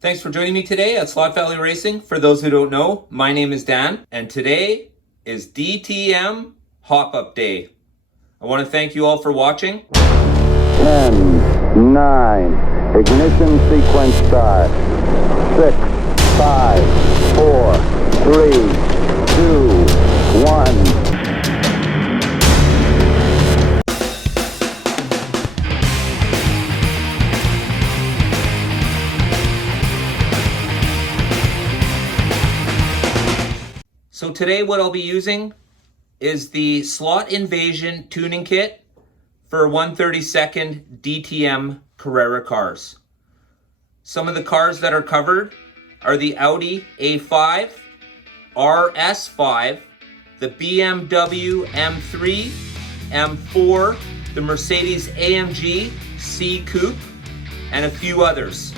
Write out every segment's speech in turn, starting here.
Thanks for joining me today at Slot Valley Racing. For those who don't know, my name is Dan, and today is DTM Hop-Up Day. I want to thank you all for watching. 10, 9, ignition sequence start. 6, 5, 4, 3, 2, 1. So today what I'll be using is the Slot Invasion tuning kit for 132nd DTM Carrera cars. Some of the cars that are covered are the Audi A5, RS5, the BMW M3, M4, the Mercedes AMG C Coupe, and a few others.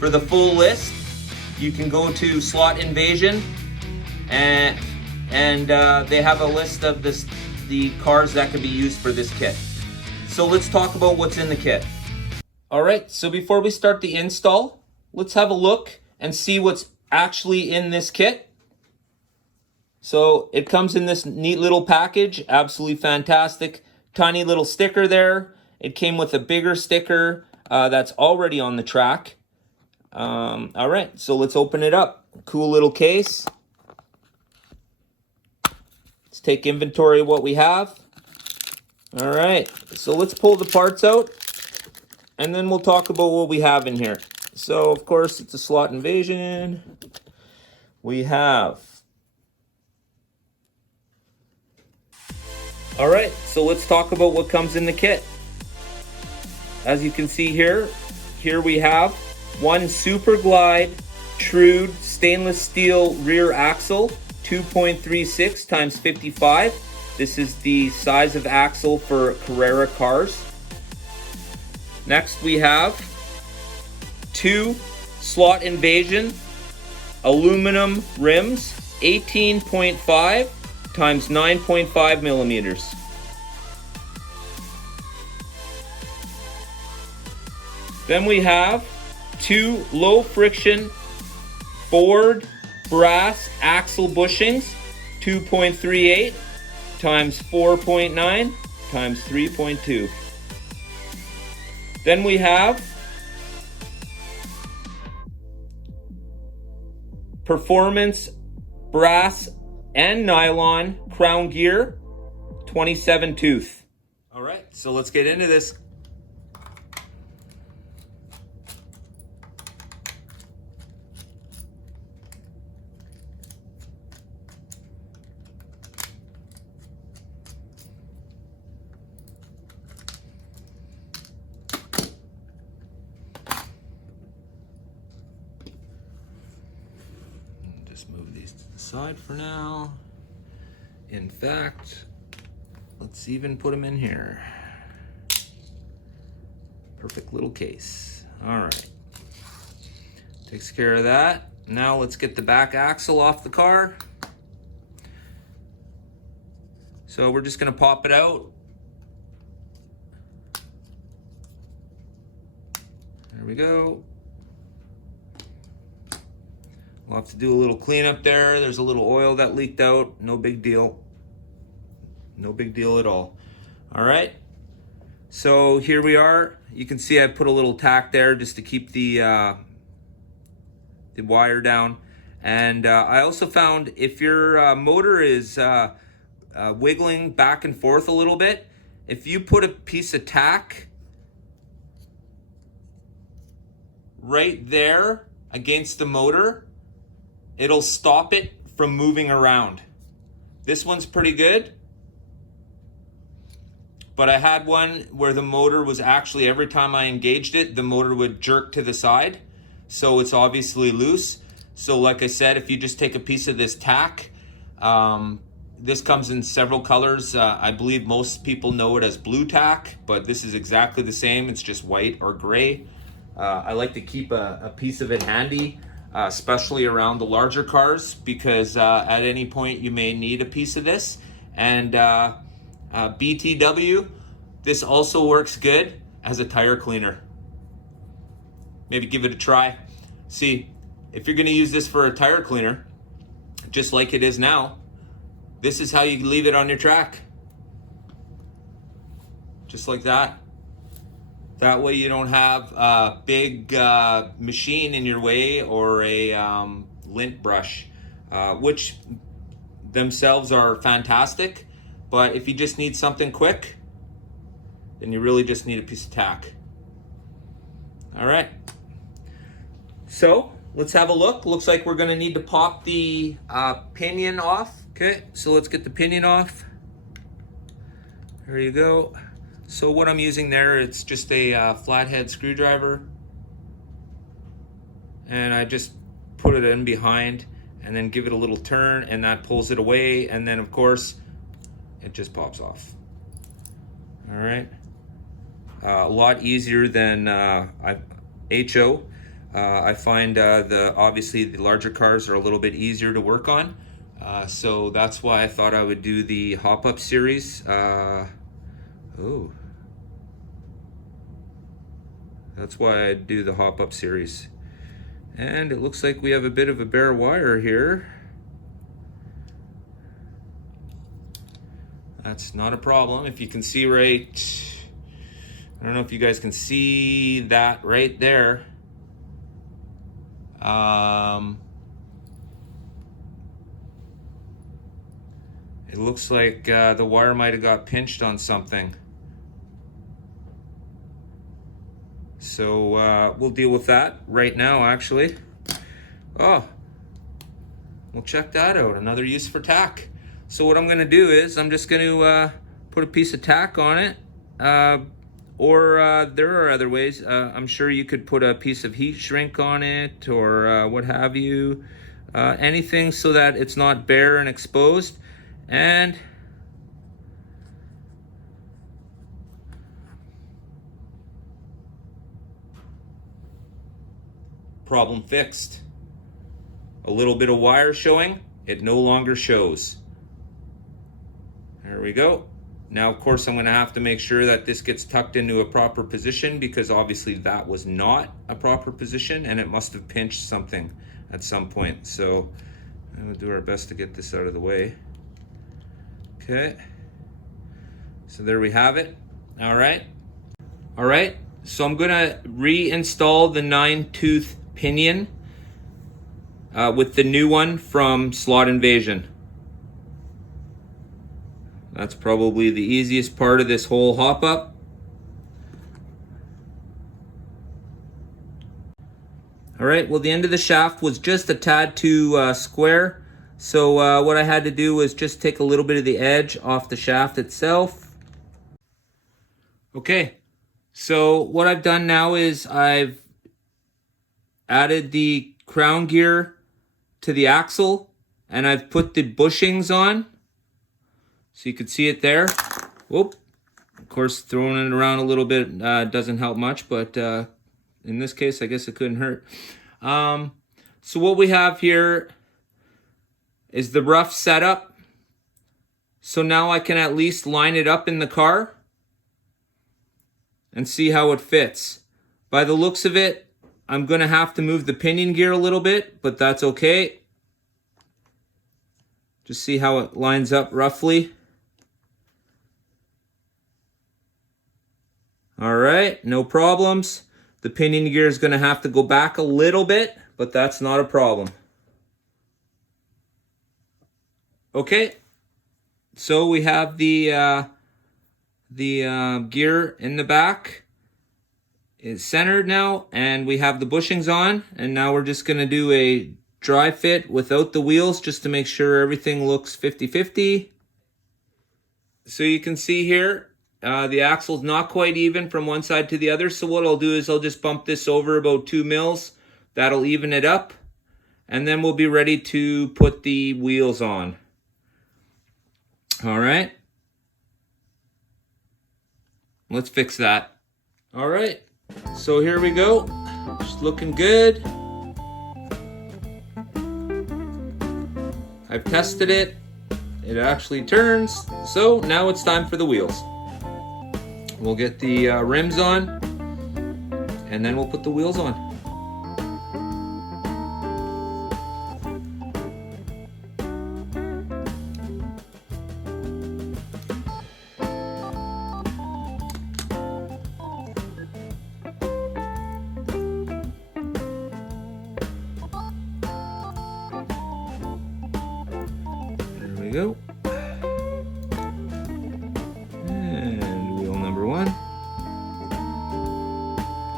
For the full list, you can go to Slot Invasion, and they have a list of the cars that can be used for this kit. So let's talk about what's in the kit. Alright, so before we start the install, let's have a look and see what's actually in this kit. So it comes in this neat little package, absolutely fantastic. Tiny little sticker there. It came with a bigger sticker that's already on the track. Alright, so let's open it up. Cool little case. Let's take inventory of what we have. All right, so let's pull the parts out, and then we'll talk about what we have in here. So, of course, it's a Slot Invasion. We have... All right, so let's talk about what comes in the kit. As you can see here we have one Super Glide Trude stainless steel rear axle, 2.36 times 55. This is the size of axle for Carrera cars. Next we have two Slot Invasion aluminum rims, 18.5 times 9.5 millimeters. Then we have two low friction board brass axle bushings, 2.38 times 4.9 times 3.2. Then we have performance brass and nylon crown gear, 27 tooth. All right, so let's get into this. Just move these to the side for now. In fact, let's even put them in here. Perfect little case. All right. Takes care of that. Now let's get the back axle off the car. So we're just gonna pop it out. There we go. We'll have to do a little cleanup there. There's a little oil that leaked out. No big deal. No big deal at all. All right. So here we are. You can see I put a little tack there just to keep the wire down. And I also found if your motor is wiggling back and forth a little bit, if you put a piece of tack right there against the motor, it'll stop it from moving around. This one's pretty good, but I had one where the motor was actually, every time I engaged it, the motor would jerk to the side. So it's obviously loose. So like I said, if you just take a piece of this tack, this comes in several colors. I believe most people know it as blue tack, but this is exactly the same. It's just white or gray. I like to keep a piece of it handy, especially around the larger cars, because at any point you may need a piece of this. And BTW, this also works good as a tire cleaner. Maybe give it a try. See, if you're going to use this for a tire cleaner, just like it is now, this is how you leave it on your track. Just like that. That way you don't have a big machine in your way or a lint brush, which themselves are fantastic. But if you just need something quick, then you really just need a piece of tack. All right. So let's have a look. Looks like we're gonna need to pop the pinion off. Okay, so let's get the pinion off. There you go. So what I'm using there, it's just a flathead screwdriver. And I just put it in behind and then give it a little turn, and that pulls it away. And then of course, it just pops off. All right. A lot easier than HO. I find obviously the larger cars are a little bit easier to work on. So that's why I thought I would do the hop-up series. That's why I do the hop-up series. And it looks like we have a bit of a bare wire here. That's not a problem. If you can see right, I don't know if you guys can see that right there. It looks like the wire might have got pinched on something. So we'll deal with that right now, actually. Oh, we'll check that out. Another use for tack. So what I'm gonna do is I'm just gonna put a piece of tack on it. Or there are other ways. I'm sure you could put a piece of heat shrink on it or what have you. Anything so that it's not bare and exposed. And problem fixed. A little bit of wire showing, it no longer shows. There we go. Now, of course, I'm going to have to make sure that this gets tucked into a proper position, because obviously that was not a proper position and it must have pinched something at some point. So we'll do our best to get this out of the way. Okay. So there we have it. All right. All right. So I'm going to reinstall the 9-tooth pinion with the new one from SLOTINVASION. That's probably the easiest part of this whole hop-up. All right, well, the end of the shaft was just a tad too square. So what I had to do was just take a little bit of the edge off the shaft itself. Okay, so what I've done now is I've added the crown gear to the axle, and I've put the bushings on. So you can see it there. Whoop. Of course, throwing it around a little bit doesn't help much, but in this case, I guess it couldn't hurt. So what we have here is the rough setup. So now I can at least line it up in the car and see how it fits. By the looks of it, I'm going to have to move the pinion gear a little bit, but that's okay. Just see how it lines up roughly. All right, no problems. The pinion gear is going to have to go back a little bit, but that's not a problem. Okay, so we have the gear in the back. It's centered now, and we have the bushings on, and now we're just going to do a dry fit without the wheels just to make sure everything looks 50-50. So you can see here, the axle's not quite even from one side to the other. So what I'll do is I'll just bump this over about 2 mils. That'll even it up. And then we'll be ready to put the wheels on. All right. Let's fix that. All right. So here we go. Just looking good. I've tested it. It actually turns. So now it's time for the wheels. We'll get the rims on, and then we'll put the wheels on. go. And wheel number 1.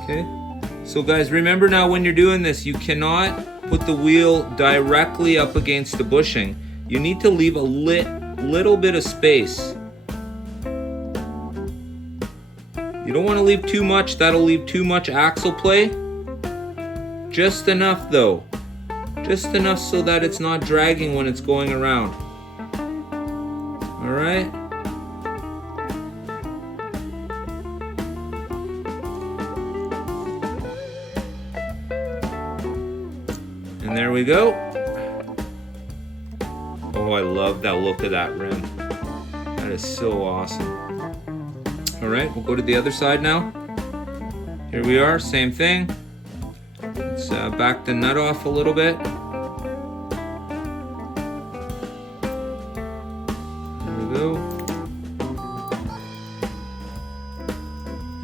Okay. So guys, remember now when you're doing this, you cannot put the wheel directly up against the bushing. You need to leave a little bit of space. You don't want to leave too much, that'll leave too much axle play. Just enough though. Just enough so that it's not dragging when it's going around. Alright? And there we go. Oh, I love that look of that rim. That is so awesome. All right, we'll go to the other side now. Here we are, same thing. Let's back the nut off a little bit. There we go.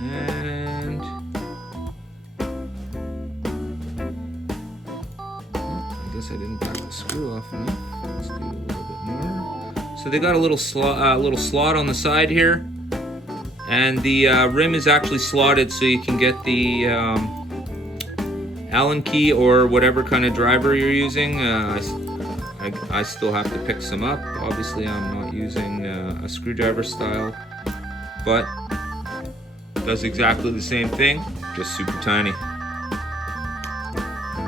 And I guess I didn't back the screw off enough. Let's do a little bit more. So they got a little slot on the side here, and the rim is actually slotted so you can get the Allen key or whatever kind of driver you're using. I still have to pick some up. Obviously, I'm not using a screwdriver style, but does exactly the same thing, just super tiny. All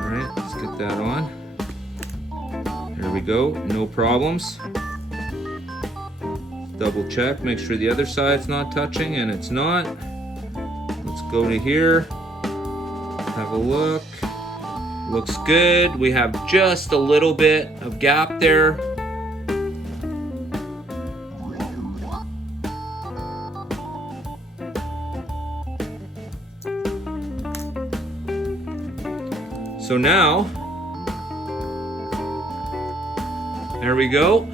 right, let's get that on. There we go, no problems. Double check, make sure the other side's not touching, and it's not. Let's go to here, have a look. Looks good. We have just a little bit of gap there. So now, there we go.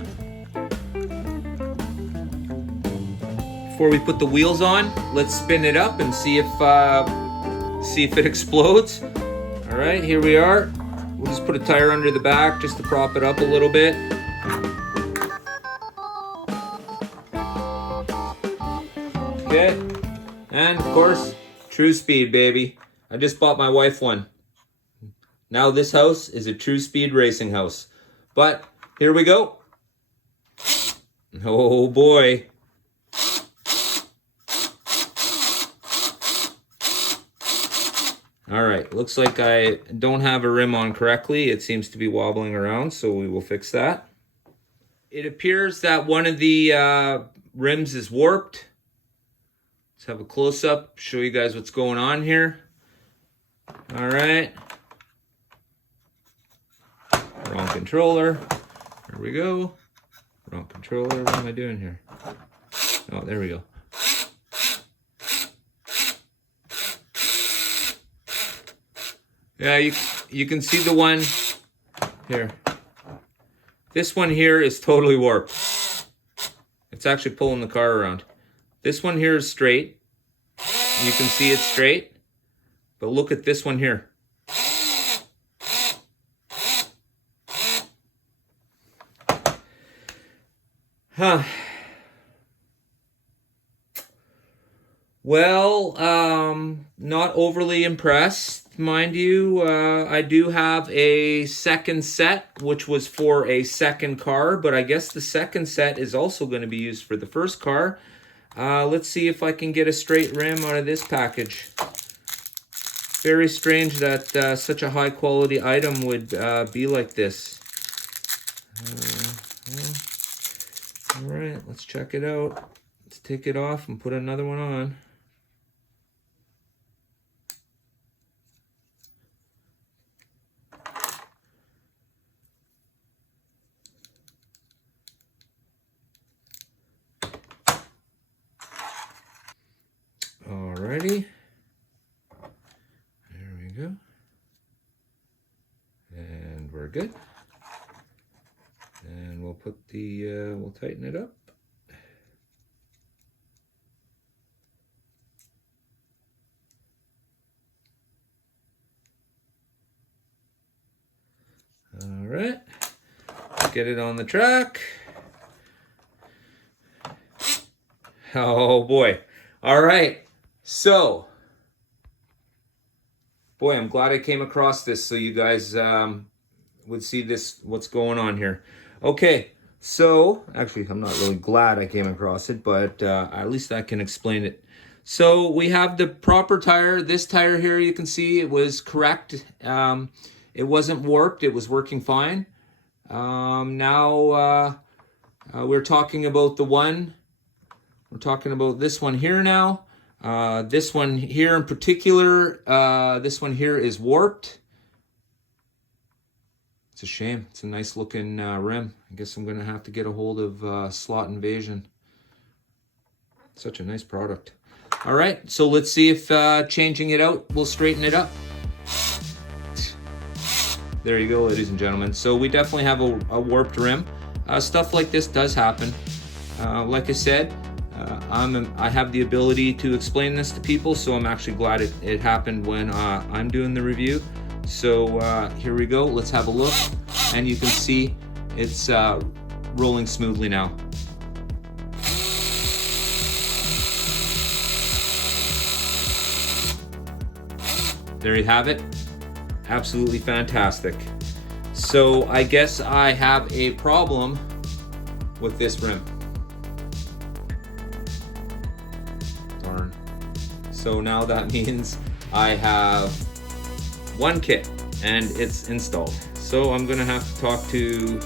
Before we put the wheels on, let's spin it up and see if it explodes. All right, here we are. We'll just put a tire under the back just to prop it up a little bit. Okay, and of course, True Speed, baby. I just bought my wife one. Now this house is a True Speed racing house. But here we go. Oh boy. All right, looks like I don't have a rim on correctly. It seems to be wobbling around, so we will fix that. It appears that one of the rims is warped. Let's have a close-up, show you guys what's going on here. All right. Wrong controller. There we go. Wrong controller. What am I doing here? Oh, there we go. Yeah, you can see the one here. This one here is totally warped. It's actually pulling the car around. This one here is straight. You can see it's straight. But look at this one here. Huh. Well, not overly impressed, mind you. I do have a second set, which was for a second car, but I guess the second set is also going to be used for the first car. Let's see if I can get a straight rim out of this package. Very strange that such a high quality item would be like this. All right, let's check it out. Let's take it off and put another one on. Alrighty. There we go. And we're good. And we'll put the, we'll tighten it up. All right, let's get it on the track. Oh boy. All right. So, boy, I'm glad I came across this so you guys would see this, what's going on here. Okay. So, actually, I'm not really glad I came across it, but at least I can explain it. So we have the proper tire. This tire here, you can see it was correct. It wasn't warped. It was working fine. Now we're talking about the one. We're talking about this one here now. This one here in particular, this one here is warped. It's a shame. It's a nice looking rim. I guess I'm going to have to get a hold of Slot Invasion. Such a nice product. All right, so let's see if changing it out will straighten it up. There you go, ladies and gentlemen. So we definitely have a warped rim. Stuff like this does happen. Like I said, I have the ability to explain this to people, so I'm actually glad it happened when I'm doing the review. So here we go. Let's have a look, and you can see it's rolling smoothly now. There you have it. Absolutely fantastic. So I guess I have a problem with this rim. Darn. So now that means I have one kit and it's installed. So I'm gonna have to talk to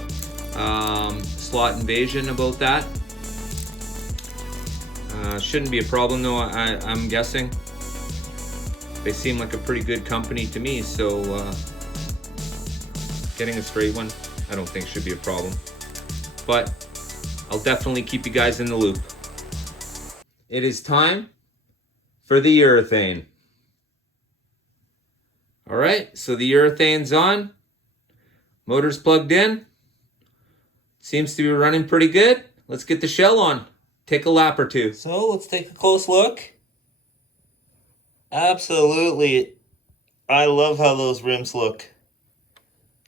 Slot Invasion about that. Shouldn't be a problem though, I'm guessing. They seem like a pretty good company to me, so getting a straight one, I don't think should be a problem. But I'll definitely keep you guys in the loop. It is time for the urethane. All right, so the urethane's on. Motor's plugged in. Seems to be running pretty good. Let's get the shell on. Take a lap or two. So let's take a close look. Absolutely. I love how those rims look.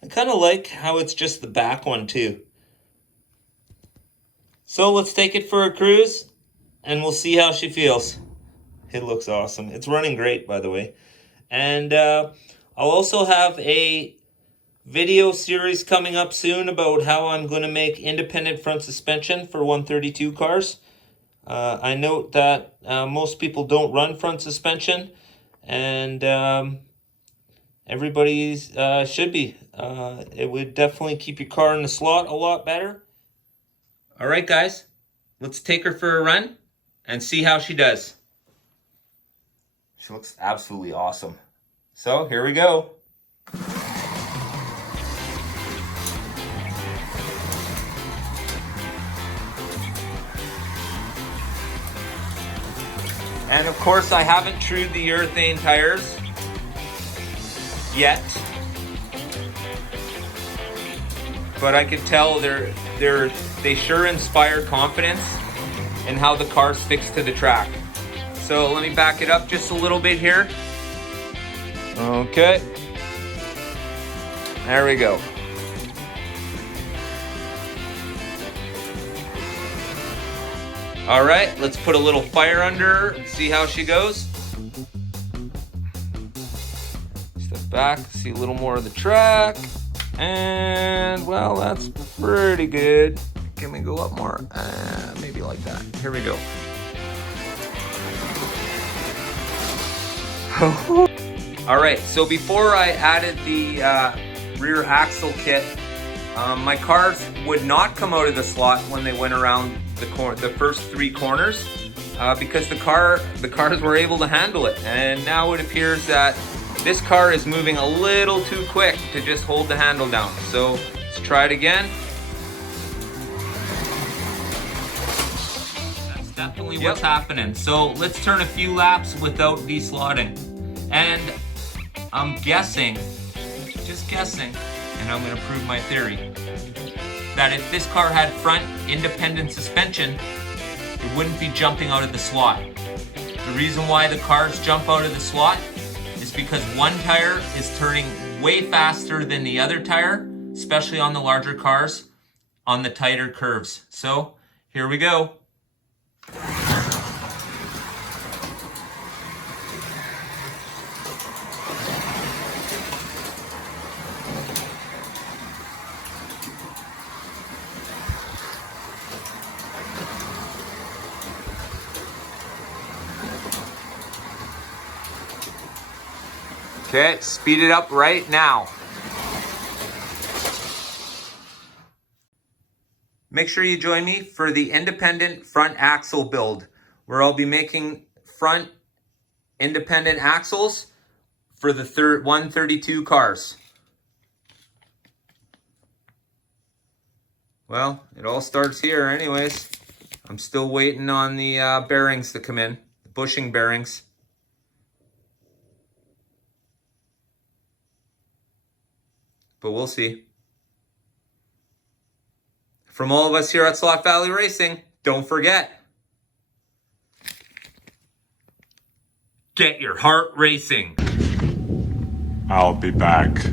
I kind of like how it's just the back one too. So let's take it for a cruise and we'll see how she feels. It looks awesome. It's running great, by the way. And I'll also have a video series coming up soon about how I'm going to make independent front suspension for 132 cars. I note that most people don't run front suspension, and everybody should be. It would definitely keep your car in the slot a lot better. All right, guys, let's take her for a run and see how she does. She looks absolutely awesome. So here we go. And of course, I haven't trued the urethane tires yet, but I can tell they sure inspire confidence in how the car sticks to the track. So let me back it up just a little bit here. Okay, there we go. All right, let's put a little fire under her and see how she goes. Step back, see a little more of the track. And, well, that's pretty good. Can we go up more? Maybe like that. Here we go. All right, so before I added the rear axle kit, my cars would not come out of the slot when they went around the first three corners because the cars were able to handle it. And now it appears that this car is moving a little too quick to just hold the handle down. So let's try it again. That's definitely what's happening. So let's turn a few laps without deslotting. And I'm guessing, just guessing, and I'm gonna prove my theory, that if this car had front independent suspension, it wouldn't be jumping out of the slot. The reason why the cars jump out of the slot is because one tire is turning way faster than the other tire, especially on the larger cars, on the tighter curves. So, here we go. Okay, speed it up right now. Make sure you join me for the independent front axle build, where I'll be making front independent axles for the 132 cars. Well, it all starts here anyways. I'm still waiting on the bearings to come in, the bushing bearings. But we'll see. From all of us here at Slot Valley Racing, don't forget, get your heart racing. I'll be back.